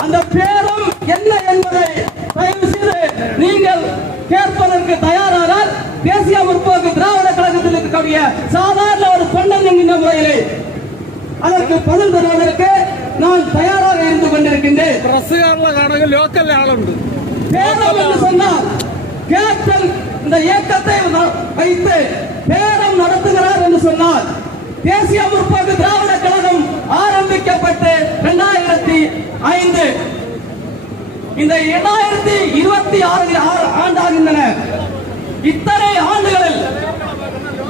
அந்த பேரம் என்ன என்பதை தயவு செய்து நீங்கள் கேட்பதற்கு தயாரானால் தேசிய முற்போக்கு திராவிட கழகத்தில் இருக்கக்கூடிய சாதாரண ஒரு தொண்டன் என்கின்ற முறையிலே அதற்கு பதில் தருவதற்கு நான் தயாராக இருந்து கொண்டிருக்கின்றேன். பேரம் என்று சொன்னால் கேட்டல் இந்த இயக்கத்தை வைத்து பேரம் நடத்துகிறார் என்று சொன்னால் தேசிய முற்போக்கு திராவிட ஐந்து. இந்த இரண்டாயிரத்தி இருபத்தி ஆறு ஆண்டாகின்றன. இத்தனை ஆண்டுகளில்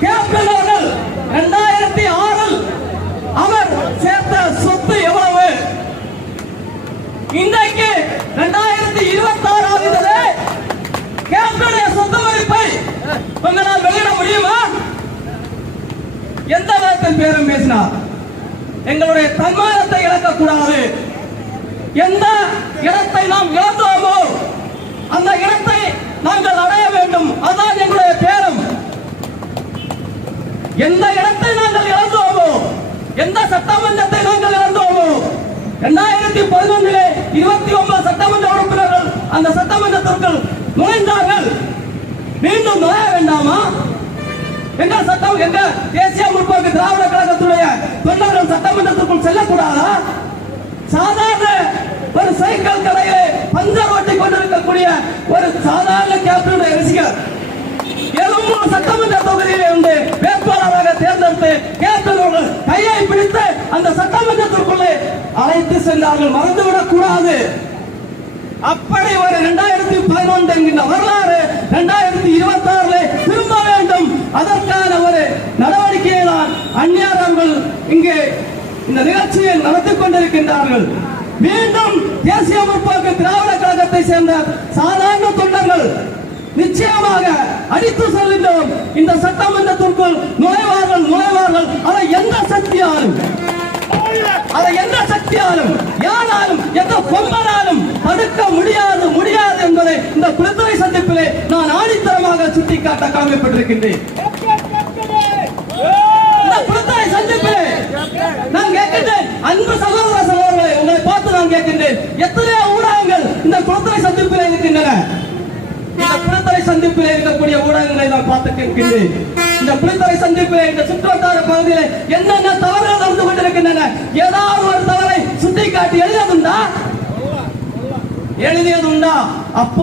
கேப்டன் அவர்கள் இரண்டாயிரத்தி ஆறில் அவர் சேர்த்த சொத்து எவ்வளவு? இன்றைக்கு இரண்டாயிரத்தி இருபத்தி ஆறு ஆறாவது கேப்டனுடைய சொத்து மதிப்பை உங்களால் வெளியிட முடியுமா? எந்த விதத்தில் பேரும் பேசினார்? எங்களுடைய தன்மானத்தை இழக்கக்கூடாது. எந்த இடத்தை நாம் இழந்தோமோ அந்த இடத்தை நாங்கள் அடைய வேண்டும். அதான் எங்களுடைய பேரம் எந்த இடத்தை நாங்கள் இழந்தோமோ எந்த சட்டமன்றத்தை நாங்கள் இழந்தோமோ இரண்டாயிரத்தி பதினொன்றிலே இருபத்தி ஒன்பது சட்டமன்ற உறுப்பினர்கள் அந்த சட்டமன்றத்திற்குள் நுழைந்தார்கள். மீண்டும் நுழைய வேண்டாமா? எங்கள் சட்டம் எங்க தேசிய முற்போக்கு திராவிட கழகத்துடைய தொண்டர்கள் சட்டமன்றத்திற்குள் செல்லக்கூடாதா? சாதாரண இருக்கக்கூடிய ஒரு சாதாரண கேப்டனுடைய ரசிகர். எழும்பூர் சட்டமன்ற தொகுதியிலே இருந்து வேட்பாளராக தேர்ந்தெடுத்து கேப்டன் கையை பிடித்து அந்த சட்டமன்றத்திற்குள்ளே அழைத்து சென்றார்கள். மறந்துவிடக் கூடாது. அப்படி ஒரு இரண்டாயிரத்தி பதினொன்று என்கின்ற வரலாறு இரண்டாயிரத்தி இருபத்தி ஆறுல திரும்ப வேண்டும். அதற்கான ஒரு நடவடிக்கையை தான் அந்நியார் அவர்கள் இங்கே இந்த நிகழ்ச்சியை நடத்தி கொண்டிருக்கின்றார்கள். மீண்டும் தேசிய சேர்ந்த சாதாரண தொண்டர்கள் நிச்சயமாக அடித்து செல்கின்றோம். இந்த சட்டமன்றத்திற்குள் நுழைவார்கள் நுழைவார்கள். அதை எந்த சக்தியாலும் அதை எந்த சக்தியாலும் யாராலும் எந்த பொம்மனாலும் தடுக்க முடியாது முடியாது என்பதை இந்த குளத்துறை சந்திப்பிலே நான் ஆணித்தரமாக சுட்டிக்காட்ட காமிப்பட்டிருக்கின்றேன் இந்த குளத்துறை சந்திப்பிலே நான் கேட்கின்றேன். அன்பு சகோதர சகோதரர்களை உங்களை பார்த்து நான் கேட்கின்றேன். எத்தனையோ சந்திப்பில் இருக்கின்றன. இந்த புலித்தலை சந்திப்பில் இருக்கக்கூடிய ஊடகங்களை நான் பார்த்து கேட்கின்றேன். இந்த புலித்தலை சந்திப்பில் இந்த சுற்றுவட்டார பகுதியில் என்னென்ன தவறுகள் நடந்து கொண்டிருக்கின்றன? ஏதாவது ஒரு தவறை சுட்டிக்காட்டி எழுதியதுண்டா? எழுதியதுண்டா? அப்போ